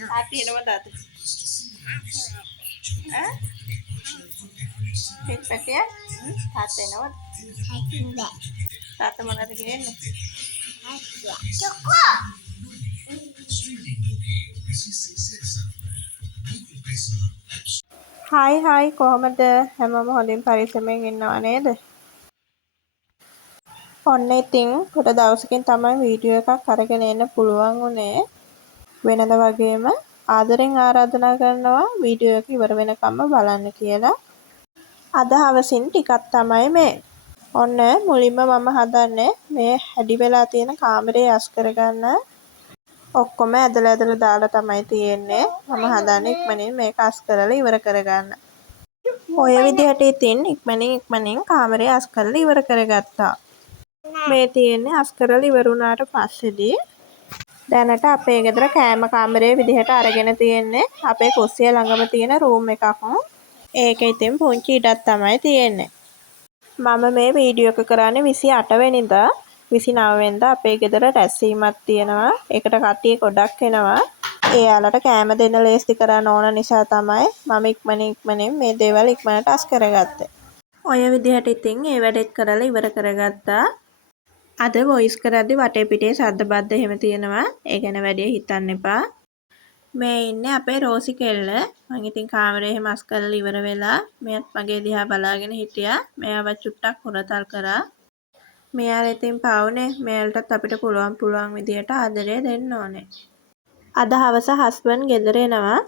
තාත්තා එනවා තාත්තා. ඈ? කෙක් පැටිය? තාත්තා එනවද? තාත්තා මොනවද කියන්නේ? චොකෝ. හායි කොහමද? හැමෝම හොඳින් පරිස්සමෙන් ඉන්නව නේද? ඔන්න ඉතින් පොඩ දවසකින් තමයි වීඩියෝ එකක් අරගෙන එන්න පුළුවන් වුණේ. වෙනද වගේම ආදරෙන් ආරාධනා කරනවා වීඩියෝ එක ඉවර වෙනකම්ම බලන්න කියලා. අද හවසින් ටිකක් තමයි මේ. ඔන්න මුලින්ම මම හදන්නේ මේ හැඩි වෙලා තියෙන කාමරේ අස් කරගන්න. ඔක්කොම ඇදලා දාලා තමයි තියෙන්නේ. මම හදන්නේ ඉක්මනින් මේක අස් කරලා ඉවර කරගන්න. ඔය විදිහට ඉතින් ඉක්මනින් කාමරේ අස් කරලා ඉවර කරගත්තා. මේ තියෙන්නේ අස් කරලා ඉවර වුණාට පස්සේදී දැනට අපේ ගෙදර කෑම කාමරේ විදිහට අරගෙන තියෙන්නේ අපේ කුස්සිය ළඟම තියෙන රූම් එකක්. ඒක ඉතින් පුංචි ඉඩක් තමයි තියෙන්නේ. මම මේ වීඩියෝ එක කරන්නේ 28 වෙනිදා 29 වෙනිදා අපේ ගෙදර රැස්වීමක් තියෙනවා. ඒකට කට්ටිය ගොඩක් එනවා. එයාලට කෑම දෙන්න ලේස්ති කරන්න ඕන නිසා තමයි මම ඉක්මනින් මේ දේවල් ඉක්මනට අස් කරගත්තේ. ඔය විදිහට ඉතින් ඒ වැඩෙත් කරලා ඉවර කරගත්තා. අද වොයිස් කරද්දි වටේ පිටේ ශබ්ද බද්ද එහෙම තියෙනවා. ඒ ගැන වැඩි හිතන්න එපා. මේ ඉන්නේ අපේ රෝසි කෙල්ල. මම ඉතින් කාමරේ එහෙම අස් කරලා ඉවර වෙලා මෙයත් මගේ දිහා බලාගෙන හිටියා. මෙයාව චුට්ටක් හොරතල් කරා. මෙයාලා ඉතින් පාවුනේ. මෙයාලටත් අපිට පුළුවන් විදියට ආදරය දෙන්න ඕනේ. අද හවස හස්බන්ඩ් ගෙදර එනවා.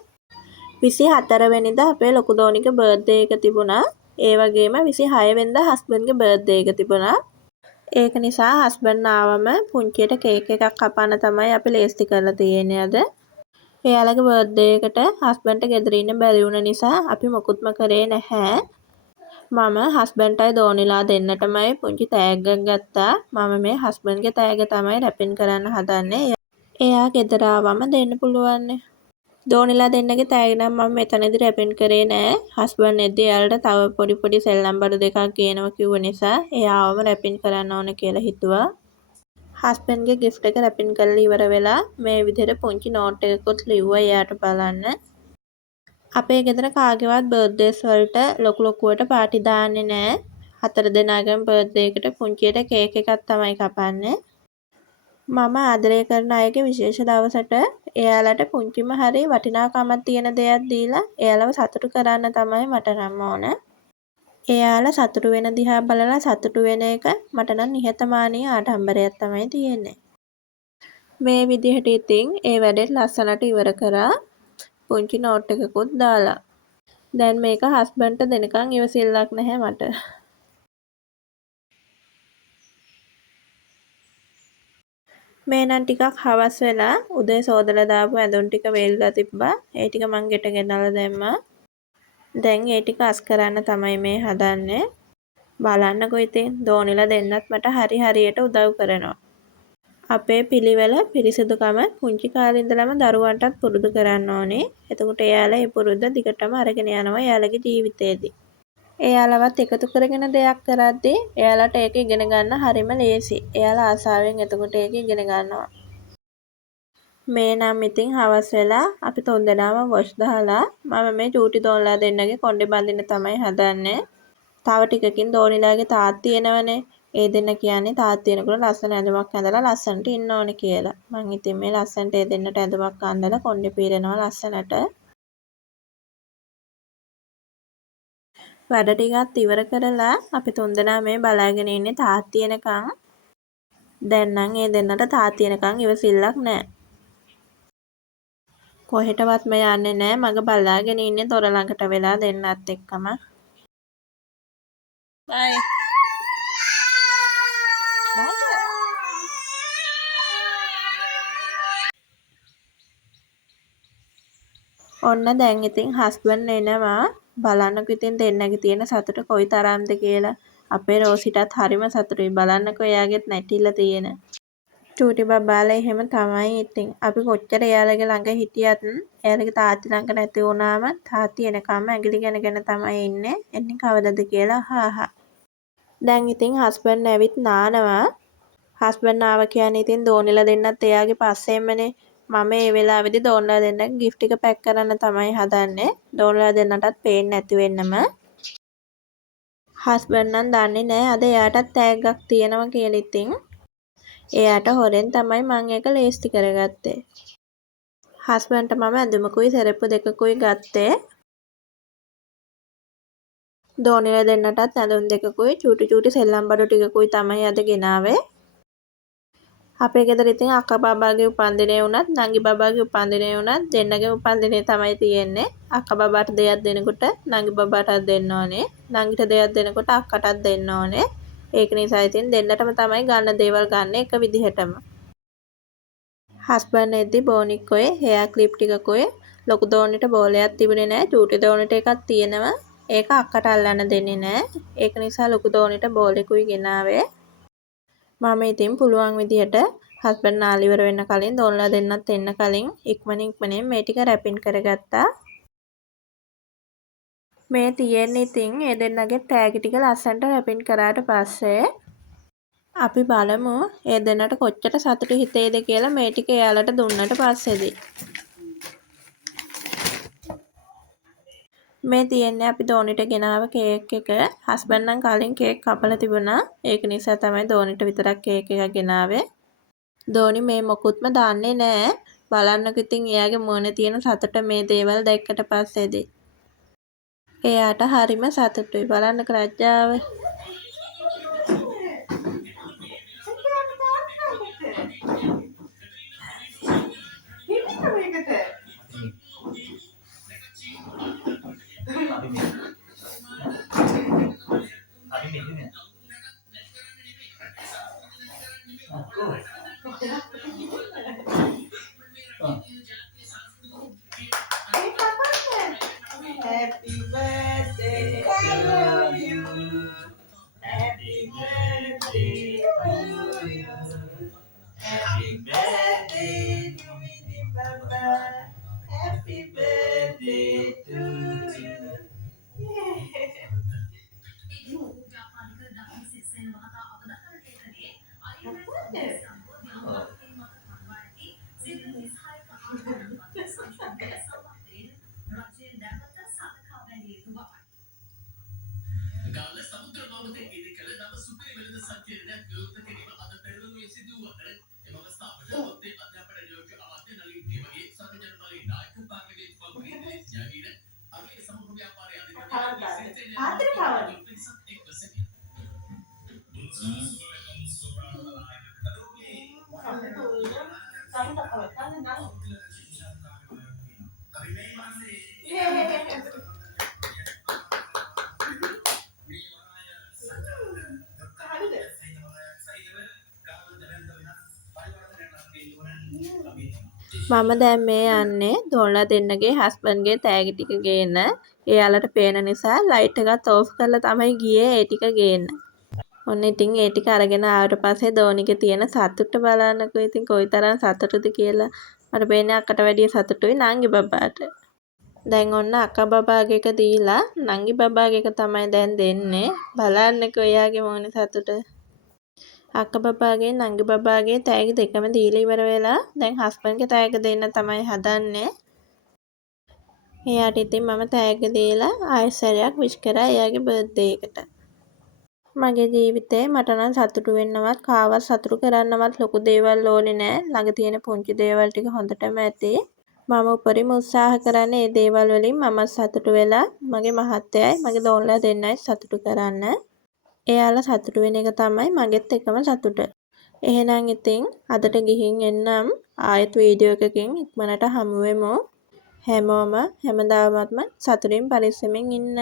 24 වෙනිදා අපේ ලොකු දෝනිගේ බර්ත්ඩේ එක තිබුණා. ඒ වගේම 26 වෙනිදා හස්බන්ඩ්ගේ බර්ත්ඩේ එක තිබුණා. ඒක නිසා හස්බන්ඩ් ආවම පුංචියට කේක් එකක් කපන්න තමයි අපි ලේස්ති කරලා තියෙන්නේ අද. එයාලගේ බර්ත්ඩේ එකට හස්බන්ඩ්ට ගෙදර ඉන්න බැරි වුණ නිසා අපි මොකුත්ම කරේ නැහැ. මම හස්බන්ඩ්ටයි දෝනිලා දෙන්නටමයි පුංචි තෑග්ගක් ගත්තා. මම මේ හස්බන්ඩ්ගේ තෑග්ග තමයි රැපින් කරන්න හදන්නේ. එයා ගෙදර ආවම දෙන්න පුළුවන්නේ. දෝනිලා දෙන්නගේ තෑග්ග නම් මම මෙතනදී රැපින් කරේ නෑ. හස්බන්ඩ් එද්දි එයාලට තව පොඩි සෙල්ලම් බඩු දෙකක් ගේනවා කිව්ව නිසා එයා ආවම රැපින් කරන්න ඕන කියලා හිතුවා. හස්බන්ඩ්ගේ ගිෆ්ට් එක රැපින් කරලා ඉවර වෙලා මේ විදිහට පුංචි නෝට් එකකුත් ලිව්වා එයාට බලන්න. අපේ ගෙදර කාගේවත් බර්ත්ඩේස් වලට ලොකුවට පාටි දාන්නේ නෑ. 4 දෙනාගේම බර්ත්ඩේ එකට පුංචියට කේක් එකක් තමයි කපන්නේ. මම ආදරය කරන අයගේ විශේෂ දවසට එයාලට පුංචිම හරි වටිනාකමක් තියෙන දෙයක් දීලා එයාලව සතුටු කරන්න තමයි මට නම් ඕන. එයාලා සතුටු වෙන දිහා බලලා සතුටු වෙන එක මට නම් නිහතමානී ආඩම්බරයක් තමයි තියෙන්නේ. මේ විදිහට ඉතින් ඒ වැඩෙත් ලස්සනට ඉවර කරා. පුංචි නෝට් එකකුත් දාලා. දැන් මේක හස්බන්ඩ්ට දෙනකන් ඉවසිල්ලක් නැහැ මට. මේ නම් ටිකක් හවස් වෙලා උදේ සෝදලා දාපු ඇඳුම් ටික වේලිලා තිබ්බා. ඒ ටික මං ගෙට ගෙනල්ලා දැම්මා. දැන් ඒ ටික අස් කරන්න තමයි මේ හදන්නේ. බලන්නකෝ ඉතින් දෝනිලා දෙන්නත් මට හරියට උදව් කරනවා. අපේ පිළිවෙල පිරිසිදුකම පුංචි කාලේ ඉඳලම දරුවන්ටත් පුරුදු කරන්න ඕනේ. එතකොට එයාලා ඒ පුරුද්ද දිගටම අරගෙන යනවා එයාලගේ ජීවිතේදී. එයාලවත් එකතු කරගෙන දෙයක් කරද්දී එයාලට ඒක ඉගෙන ගන්න හරිම ලේසි. එයාලා ආසාවෙන් එතකොට ඒක ඉගෙන ගන්නවා. මේ නම් ඉතින් හවස් වෙලා අපි තුන්දෙනාම වොෂ් දාලා මම මේ චූටි දෝන්ලා දෙන්නගේ කොණ්ඩේ බඳින්න තමයි හදන්නේ. තව ටිකකින් දෝනිලාගේ තාත්ති එනවනේ. ඒ දෙන්න කියන්නේ තාත්ති එනකොට ලස්සන ඇඳුමක් ඇඳලා ලස්සනට ඉන්න ඕනේ කියලා. මං ඉතින් මේ ලස්සනට ඒ දෙන්නට ඇඳුමක් අඳලා කොණ්ඩේ පීරනවා ලස්සනට. වැඩ ටිකත් ඉවර කරලා අපි තුන්දෙනා මේ බලාගෙන ඉන්නේ තාත්ති එනකන්. දැන් නම් ඒ දෙන්නට තාත්ති එනකන් ඉවසිල්ලක් නැහැ. කොහෙටවත්ම යන්නේ නැහැ. මග බලාගෙන ඉන්නේ දොර ළඟට වෙලා දෙන්නත් එක්කම. බයි. ඔන්න දැන් ඉතින් හස්බන්ඩ් එනවා. බලන්නකෝ ඉතින් දෙන්නගේ තියෙන සතුට කොයිතරම්ද කියලා. අපේ රෝසිටත් හරිම සතුටුයි. බලන්නකෝ එයාගෙත් නැටිලා තියෙන. චූටි බබාලා එහෙම තමයි ඉතින්. අපි කොච්චර එයාලගේ ළඟ හිටියත් එයාලගේ තාත්ති ළඟ නැති වුණාම තාත්ති එනකම්ම ඇඟිලි ගැනගෙන තමයි ඉන්නේ. එන්නේ කවදද කියලා අහා. දැන් ඉතින් හස්බන්ඩ් ඇවිත් නානවා. හස්බන්ඩ් ආව කියන්නේ ඉතින් දෝනිලා දෙන්නත් එයාගේ පස්සෙමනේ. මම මේ වෙලාවේදී දෝන්ලා දෙන්නගේ gift එක පැක් කරන්න තමයි හදන්නේ. දෝන්ලා දෙන්නටත් පේන්නේ නැති වෙන්නම. හස්බන්ඩ් නම් දන්නේ නැහැ අද එයාටත් තෑග්ගක් තියෙනවා කියලා ඉතින්. එයාට හොරෙන් තමයි මම ඒක ලේස්ති කරගත්තේ. හස්බන්ඩ්ට මම ඇඳුමකුයි සෙරෙප්පු දෙකකුයි ගත්තේ. දෝනිලා දෙන්නටත් ඇඳුම් දෙකකුයි චූටි සෙල්ලම් බඩු ටිකකුයි තමයි අද ගෙනාවේ. අපේ ගෙදර ඉතින් අක්කා බබාගේ උපන්දිනේ වුණත් නංගි බබාගේ උපන්දිනේ වුණත් දෙන්නගේ උපන්දිනේ තමයි තියෙන්නේ. අක්කා බබාට දෙයක් දෙනකොට නංගි බබාටත් දෙන්න ඕනේ. නංගිට දෙයක් දෙනකොට අක්කටත් දෙන්න ඕනේ. ඒක නිසා ඉතින් දෙන්නටම තමයි ගන්න දේවල් ගන්න එක විදිහටම. හස්බන්ඩ් එද්දි බෝනික්කොයි හෙයා ක්ලිප් ටිකකුයි ලොකු දෝනිට බෝලයක් තිබුණේ නැහැ. චූටි දෝනිට එකක් තියෙනවා. ඒක අක්කට අල්ලන්න දෙන්නේ නැහැ. ඒක නිසා ලොකු දෝනිට බෝලෙකුයි ගෙනාවේ. මම ඉතින් පුළුවන් විදිහට හස්බන්ඩ් නාලි ඉවර වෙන්න කලින් දෝන්ලා දෙන්නත් එන්න කලින් ඉක්මනින් මේ ටික රැපින් කරගත්තා. මේ තියෙන්නේ ඉතින් ඒ දෙන්නගේ ටැග් ටික ලස්සනට රැපින් කරාට පස්සේ අපි බලමු ඒ දෙන්නට කොච්චර සතුටු හිතේද කියලා මේ ටික එයාලට දුන්නට පස්සේදී. මේ තියෙන්නේ අපි දෝනිට ගෙනාව කේක් එක. හස්බන්ඩ් නම් කලින් කේක් කපලා තිබුණා. ඒක නිසා තමයි දෝනිට විතරක් කේක් එක ගෙනාවේ. දෝනි මේ මොකුත්ම දාන්නේ නැහැ. බලන්නකො ඉතින් එයාගේ මොනේ තියෙන සතුට මේ දේවල් දැක්කට පස්සේදී. එයාට හරිම සතුටුයි. බලන්නකො ලැජ්ජාව. Happy birthday to you. Happy birthday to you. Happy birthday to me, Baba. Happy birthday to you. මම දැන් මේ යන්නේ දෝන්ලා දෙන්නගේ හස්බන්ඩ්ගේ තෑගි ටික ගේන්න. එයාලට පේන නිසා ලයිට් එකත් ඕෆ් කරලා තමයි ගියේ ඒ ටික ගේන්න. ඔන්න ඉතින් ඒ ටික අරගෙන ආවට පස්සේ දෝනිගේ තියෙන සතුට බලන්නකෝ ඉතින් කොයිතරම් සතුටුද කියලා. මට පේන්නේ අක්කට වැඩිය සතුටුයි නංගි බබාට. දැන් ඔන්න අක්කා බබාගේ එක දීලා නංගි බබාගේ එක තමයි දැන් දෙන්නේ. බලන්නකෝ එයාගේ මොන සතුට. අක්කා බබාගේ නංගි බබාගේ තෑගි දෙකම දීලා ඉවර වෙලා දැන් හස්බන්ඩ්ගේ තෑග්ග දෙන්න තමයි හදන්නේ. එයාට ඉතින් මම තෑග්ග දීලා ආයෙසරයක් විශ් කරා එයාගේ බර්ත්ඩේ එකට. මගේ ජීවිතේ මට නම් සතුටු වෙන්නවත් කාවත් සතුටු කරන්නවත් ලොකු දේවල් ඕනේ නෑ. ළඟ තියෙන පුංචි දේවල් ටික හොඳටම ඇති. මම උපරිම උත්සාහ කරන්නේ මේ දේවල් වලින් මම සතුටු වෙලා මගේ මහත්තයයි මගේ දෝන්ලා දෙන්නයි සතුටු කරන්න. එයාලා සතුටු වෙන එක තමයි මගෙත් එකම සතුට. එහෙනම් ඉතින් අදට ගිහින් එන්නම්. ආයෙත් වීඩියෝ එකකින් ඉක්මනට හමු වෙමු. හැමෝම හැමදාමත්ම සතුටින් පරිස්සමෙන් ඉන්න.